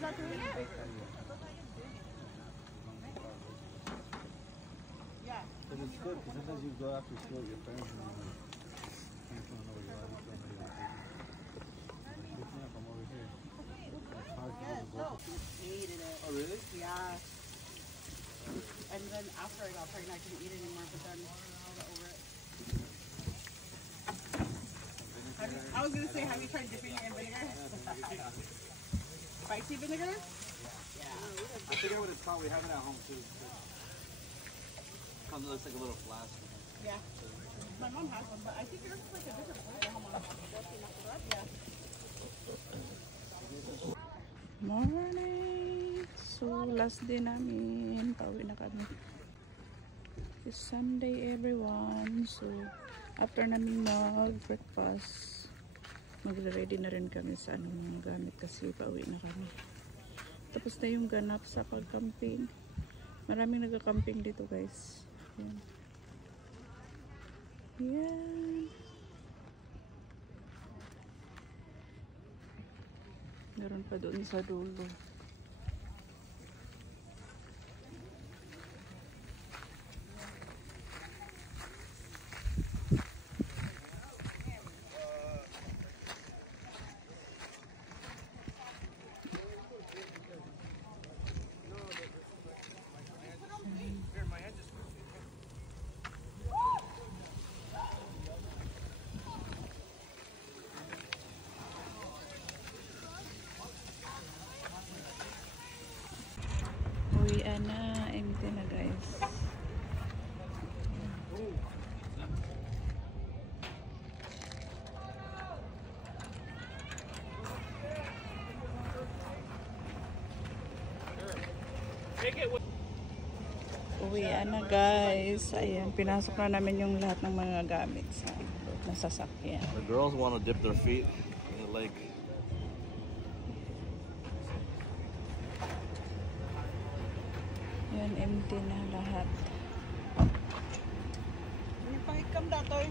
not doing it? Yeah. But it's good because sometimes you go after school with your friends and you don't know where you are. I'm over here. It's hard to go. Hated it. Oh, really? Yeah. And then after I got pregnant, I couldn't eat anymore, but then I got over it. I was going to say, have you tried dipping it in vinegar? Spicy vinegar? Yeah. I forget what it's called. We have it at home too. It looks like a little flask. Yeah. My mom has one, but I think yours is like a different flavor. Yeah. Morning! So, last day namin. Pauwi na kami. It's Sunday, everyone. So, after namin mag-breakfast, magre-ready na rin kami sa anong gamit kasi pauwi na kami. Tapos na yung ganap sa pag-camping. Maraming nag-camping dito, guys. Yan. Yan. Meron pa doon sa dulo. Uwian na, empty na guys. Uwian na guys. Ayan, pinasok na namin yung lahat ng mga gamit sa loob ng sasakyan. The girls want to dip their feet in the lake. Yan, empty na lahat. May pangikam datoy.